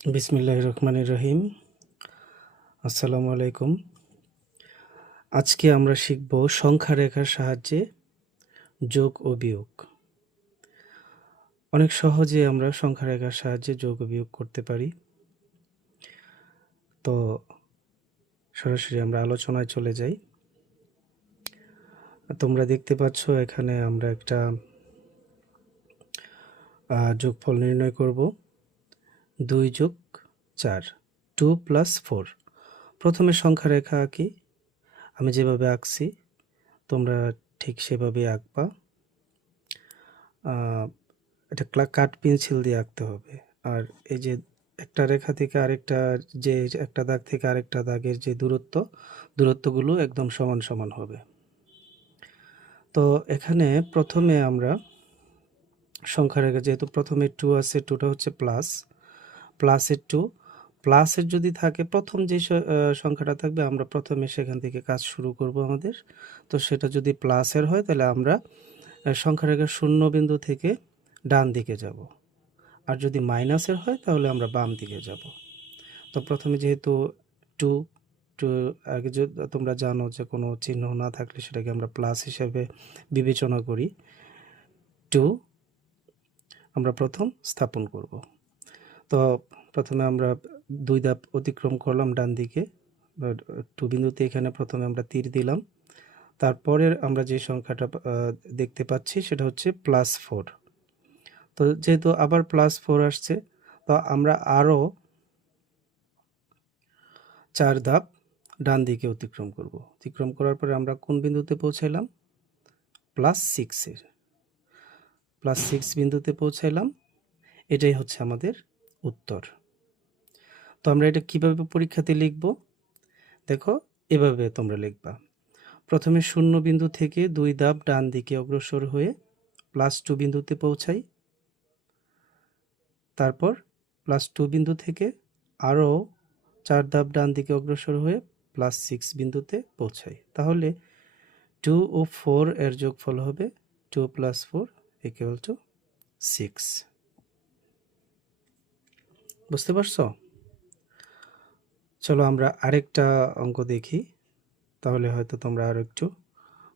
বিসমিল্লাহির রহমানির রহিম। আসসালামু আলাইকুম। আজকে আমরা শিখব সংখ্যা রেখার সাহায্যে যোগ ও বিয়োগ। অনেক সহজে আমরা সংখ্যা রেখার সাহায্যে যোগ ও বিয়োগ করতে পারি। তো সরাসরি আমরা আলোচনায় চলে যাই। তোমরা দেখতে পাচ্ছ এখানে আমরা একটা যোগফল নির্ণয় করব। 2 যোগ 4, 2 + 4। প্রথমে সংখ্যা রেখা আঁকি। আমি যেভাবে আঁকছি তোমরা ঠিক সেভাবেই আঁকবা। এটা কাঠ পেন্সিল দিয়ে আঁকতে হবে। আর এই যে একটা রেখা থেকে আরেকটা, যে একটা দাগ থেকে আরেকটা দাগের যে দূরত্বগুলো একদম সমান সমান হবে। তো এখানে প্রথমে আমরা সংখ্যা রেখা, যেহেতু প্রথমে 2 আছে, 2টা হচ্ছে প্লাসের 2, প্লাসের যদি থাকে প্রথম যে সংখ্যাটা থাকবে আমরা প্রথমে সেখান থেকে কাজ শুরু করব আমাদের। তো সেটা যদি প্লাসের হয় তাহলে আমরা সংখ্যা রেখার শূন্য বিন্দু থেকে ডান দিকে যাব। আর যদি মাইনাসের হয় তাহলে আমরা বাম দিকে যাব। তো প্রথমে যেহেতু টু টু আগে তোমরা জানো যে কোনো চিহ্ন না থাকলে সেটাকে আমরা প্লাস হিসেবে বিবেচনা করি। 2 আমরা প্রথম স্থাপন করব। তো প্রথমে আমরা 2 ধাপ অতিক্রম করলাম ডান দিকে। 2 বিন্দুতে এখানে প্রথমে আমরা তীর দিলাম। তারপরে আমরা যে সংখ্যাটা দেখতে পাচ্ছি সেটা হচ্ছে +4। তো যেহেতু আবার +4 আসছে, তো আমরা আরও 4 ধাপ ডান দিকে অতিক্রম করব। অতিক্রম করার পরে আমরা কোন বিন্দুতে পৌঁছাইলাম? +6 বিন্দুতে পৌঁছাইলাম। এটাই হচ্ছে আমাদের উত্তর। তো আমরা এটা কিভাবে পরীক্ষাতে লিখব? দেখো, এভাবে তোমরা লিখবা। প্রথমে 0 বিন্দু থেকে 2 ধাপ ডান দিকে অগ্রসর হয়ে +2 বিন্দুতে পৌঁছাই। তারপর +2 বিন্দু থেকে আরও 4 ধাপ ডান দিকে অগ্রসর হয়ে +6 বিন্দুতে পৌঁছাই। তাহলে 2 ও 4 এর যোগফল হবে 2 + 4 = 6। বুঝতে পারছো? চলো আমরা আরেকটা অঙ্ক দেখি, তাহলে হয়তো তোমরা আরো একটু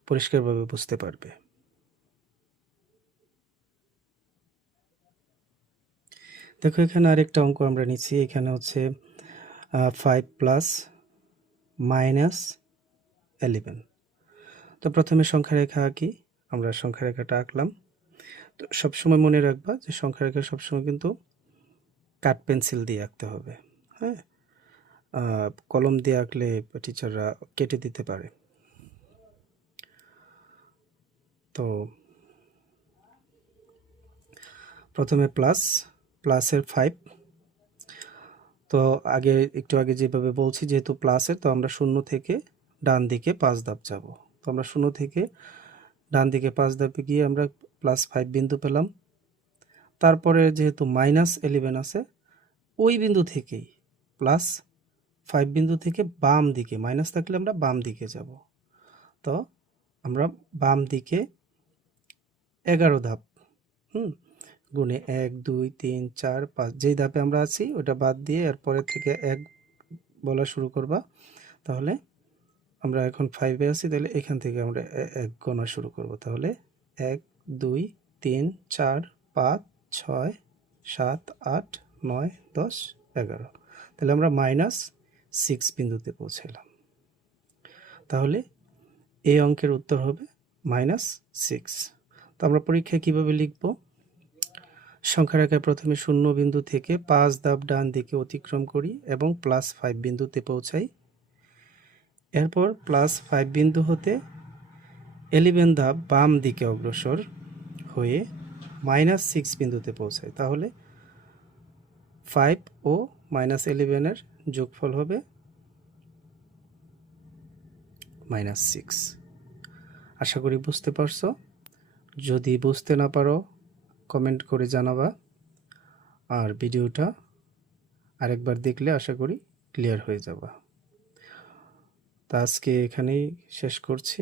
পরিষ্কারভাবে বুঝতে পারবে। দেখো, এখানে আরেকটা অঙ্ক আমরা নিচ্ছি। এখানে হচ্ছে 5 + -11। তো প্রথমে সংখ্যা রেখা আঁকি। আমরা সংখ্যা রেখাটা আঁকলাম। তো সবসময় মনে রাখবা যে সংখ্যা রেখা সবসময় কিন্তু কাঠ পেন্সিল দিয়ে আঁকতে হবে। হ্যাঁ, কলম দিয়ে আঁকলে টিচাররা কেটে দিতে পারে। তো প্রথমে প্লাসের 5। তো একটু আগে যেভাবে বলছি, যেহেতু প্লাসের, তো আমরা 0 থেকে ডান দিকে 5 ধাপ যাব। তো আমরা 0 থেকে ডান দিকে 5 ধাপে গিয়ে আমরা +5 বিন্দু পেলাম। তারপরে যেহেতু -11 আছে, ওই বিন্দু থেকেই +5 বিন্দু থেকে বাম দিকে, মাইনাস থাকলে আমরা বাম দিকে যাব। তো আমরা বাম দিকে 11 ধাপ গুণে 1 2 3 4 5, যেই ধাপে আমরা আছি ওটা বাদ দিয়ে এরপরে থেকে 1 বলা শুরু করবা। তাহলে আমরা এখন 5 এ আছি, তাহলে এখান থেকে আমরা 1 গোনা শুরু করব। তাহলে 1 2 3 4 5 6 7 8 9 10 11। তাহলে আমরা -6 বিন্দুতে পৌঁছালাম। তাহলে এই অঙ্কের উত্তর হবে -6। তো আমরা পরীক্ষায় কিভাবে লিখব? সংখ্যা রেখায় প্রথমে 0 বিন্দু থেকে 5 ধাপ ডান দিকে অতিক্রম করি এবং +5 বিন্দুতে পৌঁছাই। এরপর +5 বিন্দু হতে 11 ধাপ বাম দিকে অগ্রসর হয়ে -6 বিন্দুতে পৌঁছাই। তাহলে 5 ও -11 এর যোগফল হবে -6। আশা করি বুঝতে পারছো। যদি বুঝতে না পারো কমেন্ট করে জানাবা। আর ভিডিওটা আরেকবার দেখলে আশা করি ক্লিয়ার হয়ে যাবে। তা আজকে এখানেই শেষ করছি।